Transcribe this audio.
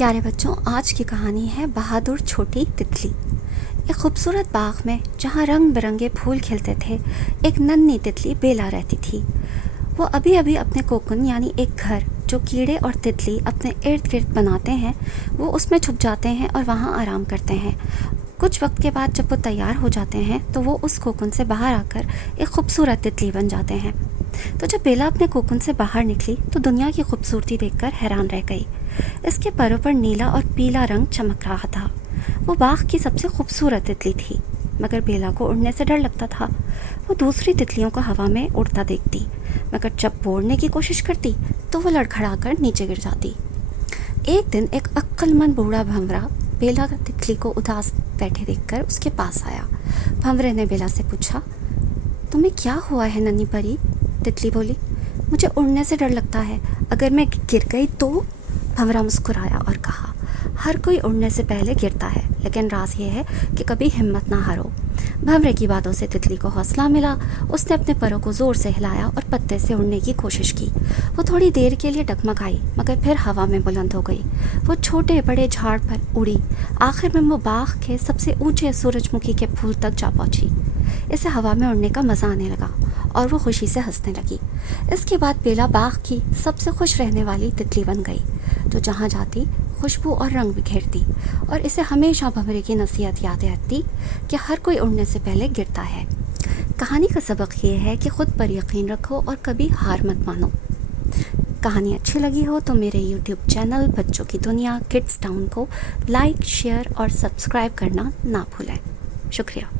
پیارے بچوں، آج کی کہانی ہے بہادر چھوٹی تتلی۔ ایک خوبصورت باغ میں جہاں رنگ برنگے پھول کھلتے تھے، ایک ننھی تتلی بیلا رہتی تھی۔ وہ ابھی ابھی اپنے کوکن یعنی ایک گھر جو کیڑے اور تتلی اپنے ارد گرد بناتے ہیں، وہ اس میں چھپ جاتے ہیں اور وہاں آرام کرتے ہیں۔ کچھ وقت کے بعد جب وہ تیار ہو جاتے ہیں تو وہ اس کوکن سے باہر آ کر ایک خوبصورت تتلی بن جاتے ہیں۔ تو جب بیلا اپنے کوکن سے باہر نکلی تو دنیا کی خوبصورتی دیکھ کر حیران رہ گئی۔ اس کے پروں پر نیلا اور پیلا رنگ چمک رہا تھا۔ وہ باغ کی سب سے خوبصورت تتلی تھی، مگر بیلا کو اڑنے سے ڈر لگتا تھا۔ وہ دوسری تتلیوں کو ہوا میں اڑتا دیکھتی، مگر جب وہ اڑنے کی کوشش کرتی تو وہ لڑکھڑا کر نیچے گر جاتی۔ ایک دن ایک عقل مند بوڑھا بھنورا بیلا تتلی کو اداس بیٹھے دیکھ کر اس کے پاس آیا۔ بھنورے نے بیلا سے پوچھا، تمہیں کیا ہوا ہے ننھی پری؟ تتلی بولی، مجھے اڑنے سے ڈر لگتا ہے، اگر میں گر گئی تو؟ بھنورا مسکرایا اور کہا، ہر کوئی اڑنے سے پہلے گرتا ہے، لیکن راز یہ ہے کہ کبھی ہمت نہ ہارو۔ بھنورے کی باتوں سے تتلی کو حوصلہ ملا۔ اس نے اپنے پروں کو زور سے ہلایا اور پتے سے اڑنے کی کوشش کی۔ وہ تھوڑی دیر کے لیے ڈگمگائی، مگر پھر ہوا میں بلند ہو گئی۔ وہ چھوٹے بڑے جھاڑ پر اڑی۔ آخر میں وہ باغ کے سب سے اونچے سورج مکھی کے پھول تک جا پہنچی۔ اسے ہوا میں اڑنے کا مزہ آنے لگا اور وہ خوشی سے ہنسنے لگی۔ اس کے بعد بیلا باغ کی سب سے خوش رہنے والی تتلی بن گئی، جو جہاں جاتی خوشبو اور رنگ بکھیرتی، اور اسے ہمیشہ بھنورے کی نصیحت یاد رہتی کہ ہر کوئی اڑنے سے پہلے گرتا ہے۔ کہانی کا سبق یہ ہے کہ خود پر یقین رکھو اور کبھی ہار مت مانو۔ کہانی اچھی لگی ہو تو میرے یوٹیوب چینل بچوں کی دنیا کڈس ٹاؤن کو لائک، شیئر اور سبسکرائب کرنا نہ بھولیں۔ شکریہ۔